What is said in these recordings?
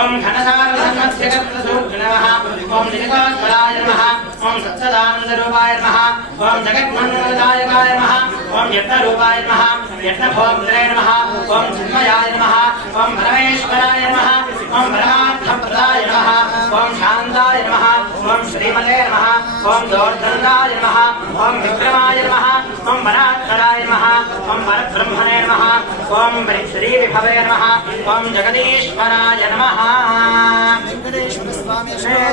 ओम घनसार संवत्सगत्रसूर्णः ओम निशिताश्वराय नमः ओम सत्सदानन्दरूपाय नमः ओम जगन्मन्नदायकाय नमः ओम यत्नरूपाय नमः यत्नभोक्तृय नमः ओम चिन्मयाय नमः ओम परमेश्वराय नमः ओम भरहा श्रीमते नमः ॐ दोर्धन्दाय नमः ॐ विक्रमाय नमः ॐ वनात्तराय नमः ॐ वरब्रह्मणे नमः ॐ श्रीविभवे नमः ॐ जगदीश्वराय नमः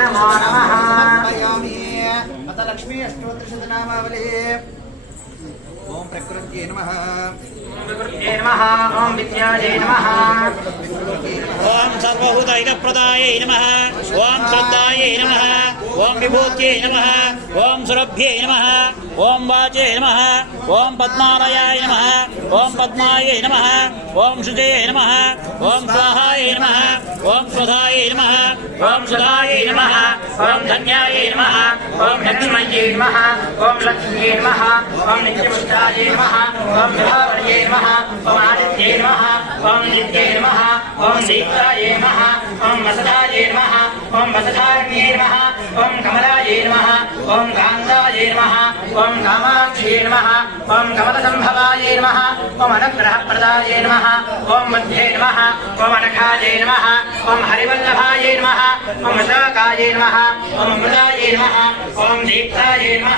नमो नमः अथ लक्ष्मी अष्टोत्तरशतनामावलिः ఓం ప్రకృత్యే నమ. ఓం విద్యాయే నమ. ఓం సర్వహృదయ ప్రదాయ నమ. ఓం శ్రద్ధాయ నమ. ఓం విభూత్యై నమ. ఓం సురభ్యై నమ ఓం వాచే నమ ఓం పద్మాలయాయ నమ ఓం పద్మాయై నమ ఓం శుచయై నమ ఓం స్వాహాయ నమ ఓం స్వధాయై నమ ఓం సుధాయ నమ ఓం ధన్యాయ నమ ఓం లక్ష్మయ్యై నమ ఓం లక్ష్మీ నమ ఓం నిత్యముష్టాయ నమ ఓం విభావర్యై నమ ఓం ఆదిత్యై నమ ఓం నిత్యై నమ ఓం దీప్తాయై నమ ఓం వసదాయ నమ ఓం వసదారణ్యై నమ ఓం కమలాయ నమ ఓం గాంధ కాంతాయై నమ ఓం కామాక్షై నమ ఓం కమలసంభవాయై నమ ఓం అనుగ్రహప్రదాయై నమ ఓం మధ్యే నమ ఓం అనఘాయై నమ ఓం హరివల్లభాయై నమ ఓం అశోకాయై నమ ఓం అమృతాయై నమ ఓం దీప్తాయై నమ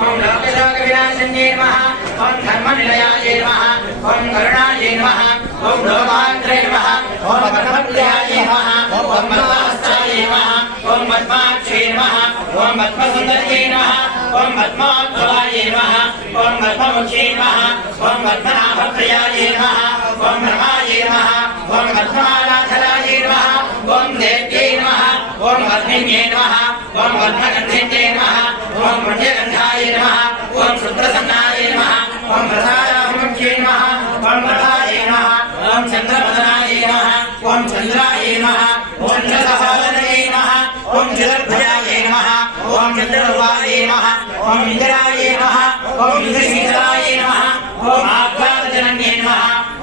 ఓం లోకశోకవినాశన్యై నమ ఓం ధర్మనిలయాయై నమ ఓం కరుణాయై నమ ఓం లోకాంత్రే నమ ఓం గణపత్యాయై నమ ఓం పద్మాస్తాయై ఓం పద్మాక్షై నమః ఓం పద్మసుందర్యై నమః ఓం పద్మోద్భవాయై నమః ఓం పద్మముఖ్యై నమః ఓం పద్మనాభప్రియాయై నమః ఓం బ్రహ్మాయై నమః ఓం పద్మమాలాధరాయై నమః ఓం దేవ్యై నమః ఓం వర్ధిన్యై నమః ఓం వర్ధగంధిన్యై నమః ఓం పుణ్యగంధాయ నమః ఓం శుద్రసన్నాయ నమః ఓం ప్రసాదాభిముఖ్యై నమః ఓం ప్రభాయ నమః ఓం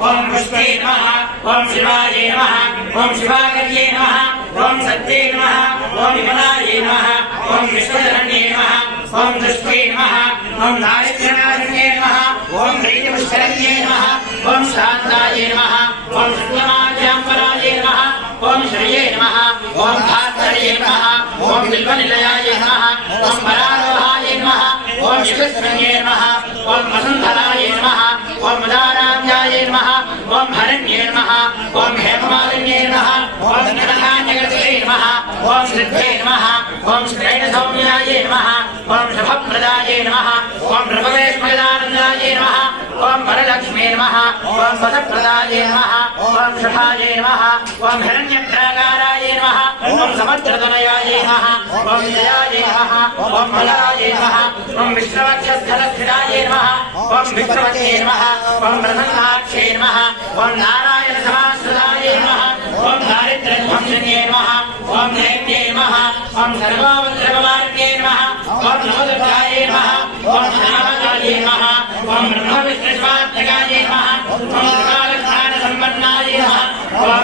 ఓం పుష్పై నమ ఓం శివాయ నమ ఓం శివాకర్యై నమ ఓం సత్యే నమ ఓం విమలాయ నమ ఓం విశ్వధరణ్యే నమ ఓం దృష్ట్యై నమ ఓం దారిద్ర్యనాశన్యై నమ ఓం రైతపుష్కరన్యై నమ ఓం శాంతాయ నమ ఓం శుక్లమాజ్యాంబరాయ నమ ఓం శ్రయే నమ ఓం భాస్కర్యే నమ ఓం బిల్వనిలయాయ నమ ఓం వరారోహాయ నమ ఓం యుగస్రంగే నమ ఓం వసుంధరాయ ఓం సిద్ధే నమ ఓం శ్రేణ సౌమ్యాయ నమ ఓం శుభప్రదాయ నమ ఓం ప్రభవేశ్వరానందాయ నమ ఓం వరలక్ష్మీ నమ ఓం వసప్రదాయ నమ ఓం శుభాయ నమ ఓం హిరణ్యప్రాకారాయ నమ ఓం సమర్థతనయాయ నమ ఓం జయాయ నమ ఓం బలాయ నమ ఓం విశ్వవక్షస్థలస్థిరాయ నమ ఓం విశ్వవక్షే నమ ఓం ప్రసన్నాక్షే నమ ఓం నారాయణ ఓం సర్వావద్రవమార్గే నమః ఓం నమదుర్గాయ నమః ఓం ధనావతాయ నమః ఓం బ్రహ్మ విష్ణు స్వార్థకాయ నమః ఓం త్రికాలస్థాన సంపన్నాయ నమః ఓం